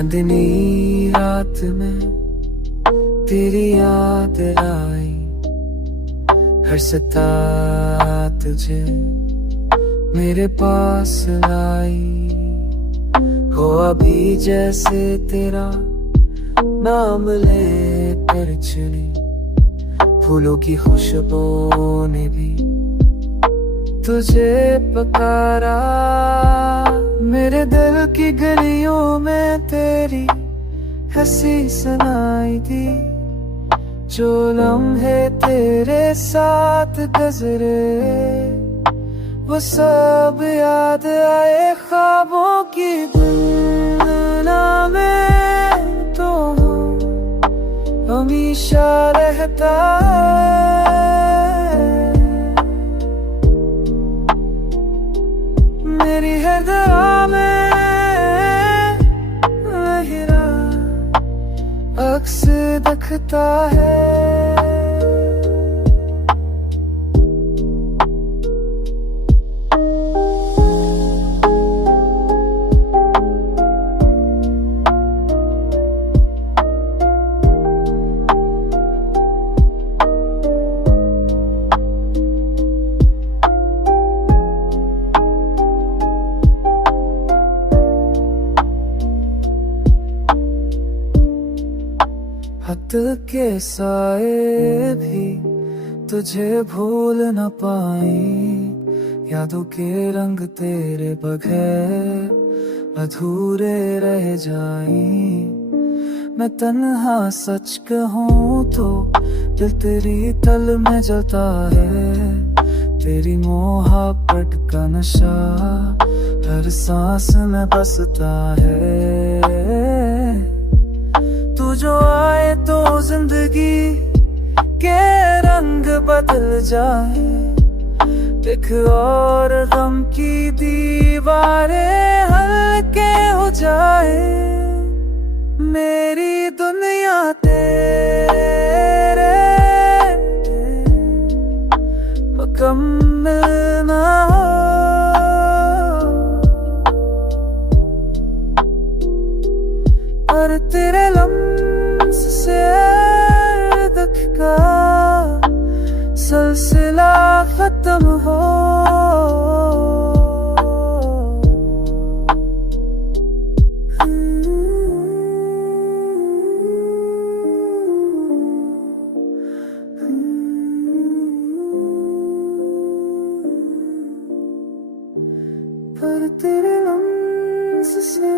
चांदनी रात में तेरी याद आई, हर सता तुझे मेरे पास लाई। हो अभी जैसे तेरा नाम ले कर चली, फूलों की खुशबू ने भी तुझे पकारा। मेरे दिल की गलियों में तेरी हंसी सुनाई दी, जो लम्हे तेरे साथ गुजरे वो सब याद आए। ख्वाबों की दुनिया में तो हमेशा रहता है, मेरी हर दुआ में वही अक्स दिखता है। हद के साए भी तुझे भूल न पाई, यादों के रंग तेरे बगैर अधूरे रह जाई। मैं तन्हा सच कहूँ तो दिल तेरी तल में जलता है, तेरी मोहब्बत का नशा हर सांस में बसता है। तू जो आए तो जिंदगी के रंग बदल जाए, एक और गम की दीवारें हल्के हो जाए। मेरी दुनिया तेरे मुकम्मल ना हो, पर तेरे लम्स से दुख का सिलसिला खत्म हो। पर तेरे लम्स से